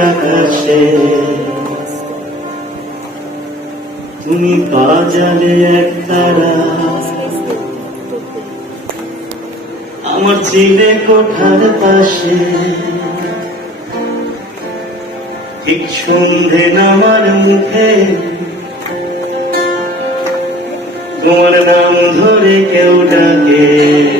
আকাশে তুমি বাজালে এক তারা আমার চিলে কোঠার পাশে ঠিক সন্ধে নামার মুখে তোমার নাম ধরে কেউ ডাকে।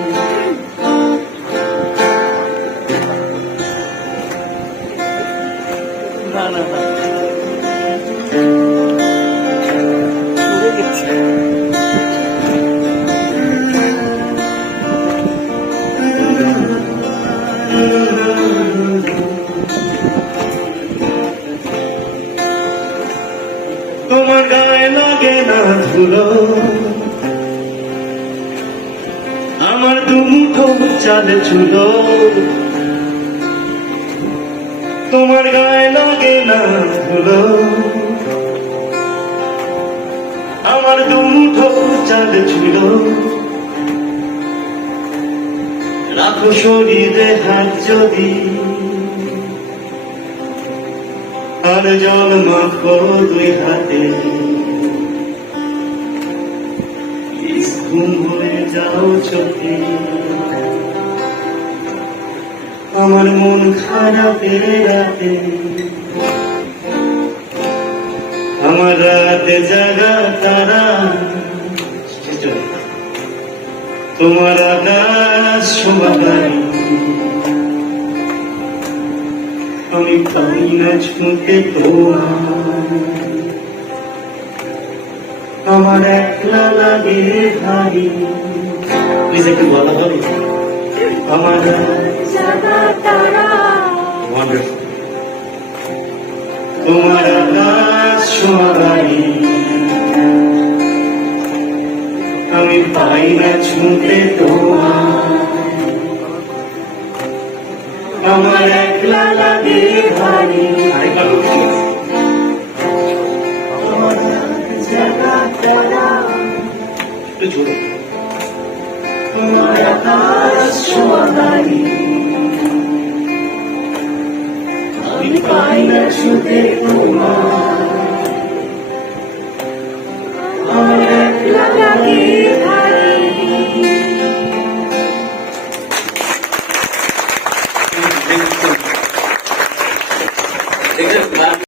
ধুলো আমার দুমুঠো চাঁদে ছুলো। তোমার গায়ে লাগে না ধুলো। আমার দুমুঠো চাঁদ ছিল। রাখো শরীরে হাত যদি। আর জল মাখো দুই হাতে। যাও আমার মন খারাপের রাতে। আমার রাতে জাগা তারা। তোমার আকাশ সমাধান আমি পাই না ছুঁতে তোমার আমার একলা লাগে ভারী। প্লিজ একটু বলা হবে আমার. তোমার সমাধানী আমি পাই না ছুঁতে তোমার আমার একলা লাগে ভারী। একটু জোরে আমি পাই না শুতে তোমার